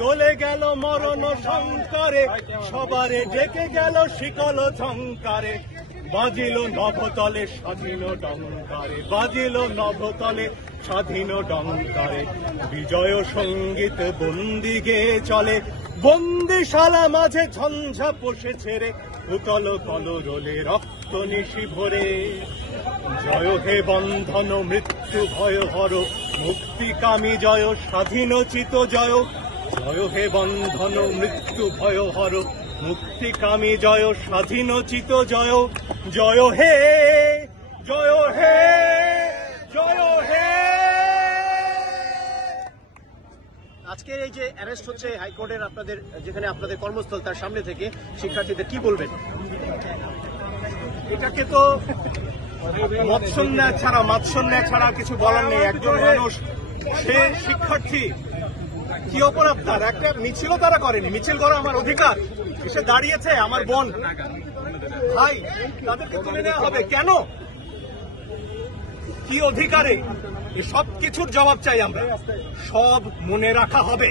দোলে গেল মরণ শঙ্করে, সবারে ডেকে গেল শিকল ঝঙ্কারে। বাজিল নভতলে স্বাধীন ডঙ্কারে, বাজিল নভতলে স্বাধীন ডঙ্কারে। বিজয় সঙ্গীত বন্দি গেয়ে চলে, বন্দিশালা মাঝে ঝঞ্ঝা পোষে ছেড়ে, উতল কলরোলে রক্ত নিশি ভরে। জয় হে বন্ধন মৃত্যু ভয় হর, মুক্তিকামী জয় স্বাধীনোচিত জয়। জয় হে বন্ধন মৃত্যু ভয় হর, মুক্তিকামী জয় স্বাধীনোচিত জয়। জয় হে, জয় হে, জয় হে। আজকে এই যে অ্যারেস্ট হচ্ছে হাইকোর্টের আপনাদের যেখানে আপনাদের কর্মস্থল তার সামনে থেকে, শিক্ষার্থীদের কি বলবেন? এটাকে তো মাৎসন্যা ছাড়া কিছু বলার নেই। একজন মানুষ, সে শিক্ষার্থী, কি অপরাধ তার? একটা মিছিলও তারা করেনি, মিছিল করা আমার অধিকার। এসে দাঁড়িয়েছে আমার বোন ভাই, তাদেরকে তুলে নেওয়া হবে কেন? কি অধিকারে? সব কিছুর জবাব চাই আমরা, সব মনে রাখা হবে।